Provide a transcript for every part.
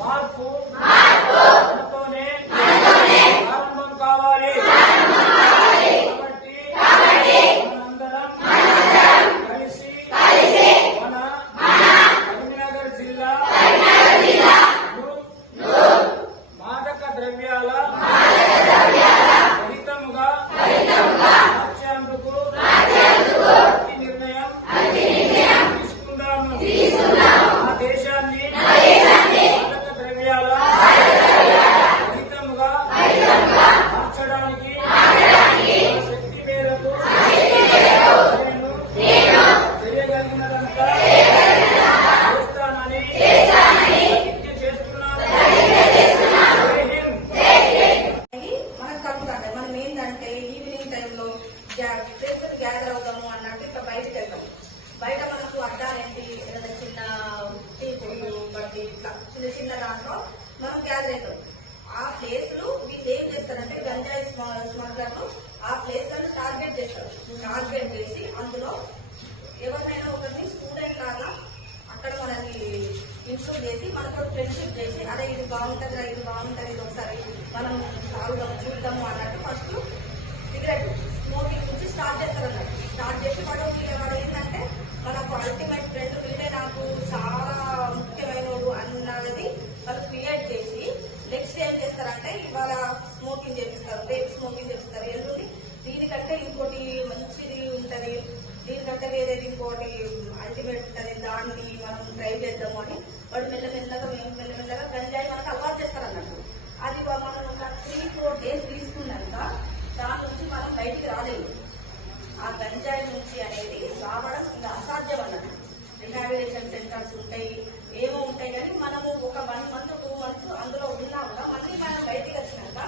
మార్పు మనతోనే ప్రారంభం కావాలి. కాబట్టి మనందరం కలిసి మన కరీంనగర్ జిల్లా మాదక ద్రవ్యాల రహితముగా మార్చేందుకు నిర్ణయం తీసుకుందాము. ఆ దేశాన్ని మాదక ద్రవ్యాల రహితముగా మార్చడానికి శక్తి మేరకు నేను చేయగలిగినదంతా చేస్తానని ప్రతిజ్ఞ చేస్తున్నాను. మనకు కలుగుతాయి. మనం ఏంటంటే ఈవినింగ్ టైంలో ఫ్రెండ్స్ గ్యాదర్ అవుతాము అన్నట్టు ఇట్లా బయటకు వెళ్తాం. బయట మనకు అడ్డాలేంటి ఏదైనా చిన్న టీ పొయ్యి బట్టి ఇట్లా చిన్న చిన్న దాంట్లో మనం గ్యాదర్ అవుతాం. ఆ ప్లేస్ లు వీళ్ళు ఏం చేస్తారంటే గంజాయి స్మగ్లర్లు ఆ ప్లేస్ లను టార్గెట్ చేస్తారు. టార్గెట్ చేసి అందులో ఎవరినైనా ఒకరిని స్టూడెంట్ లాగా అక్కడ మనకి ఇన్స్టూట్ చేసి మనతో ఫ్రెండ్షిప్ చేసి అదే ఇది బాగుంటుందిరా ఇది బాగుంటుంది ఇది ఒకసారి మనం తాగుదాము చూద్దాము అన్నట్టు ఫస్ట్ సిగరెట్ స్మోకింగ్ నుంచి స్టార్ట్ చేస్తారు అన్నట్టు. స్టార్ట్ చేసి వాడు ఏంటంటే మనకు అల్టిమేట్ ఫ్రెండ్ వీడే నాకు చాలా ముఖ్యమైనడు అన్నది వాళ్ళు క్రియేట్ చేసి నెక్స్ట్ ఏం చేస్తారంటే ఇవాళ స్మోకింగ్ చేపిస్తారు, రేపు స్మోకింగ్ చేపిస్తారు. ఎల్లుండి దీనికంటే ఇంకోటి మంచిది ఉంటది, దీనికంటే వేరేది ఇంకోటి అల్టిమేట్ ఉంటది, దాన్ని మనం ట్రై చేద్దాము అని వాడు మెల్లమెల్లగా గంజాయి మనకు అలవాటు చేస్తారు అన్నట్టు. అది మనం ఒక 3-4 days తీసుకున్నాక దాని నుంచి మనం బయటికి రాలేము. ఆ గంజాయి నుంచి అనేది రావడం ఇంకా అసాధ్యం అన్నట్టు. రిహాబిలిటేషన్ సెంటర్స్ ఉంటాయి, ఏమో ఉంటాయి, కానీ మనము ఒక 1 month 2 months అందులో ఉన్నా కూడా మళ్ళీ మనం బయటికి వచ్చినాక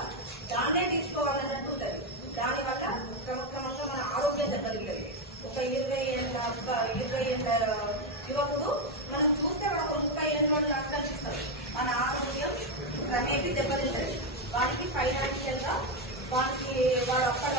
దాన్నే తీసుకోవాలన్నట్టు ఉంటుంది. దానివల్ల క్రమక్రమంగా మన ఆరోగ్యం దెబ్బతింటుంది. ఒక 20 ఏళ్ళ యువకుడు మనం చూస్తే ఒక 30 ఏళ్ళ వాళ్ళు నాకు కనిపిస్తారు. మన ఆరోగ్యం క్రమేపీ దెబ్బతింటుంది. వాడికి ఫైనాన్షియల్ గా వాడు అక్కడ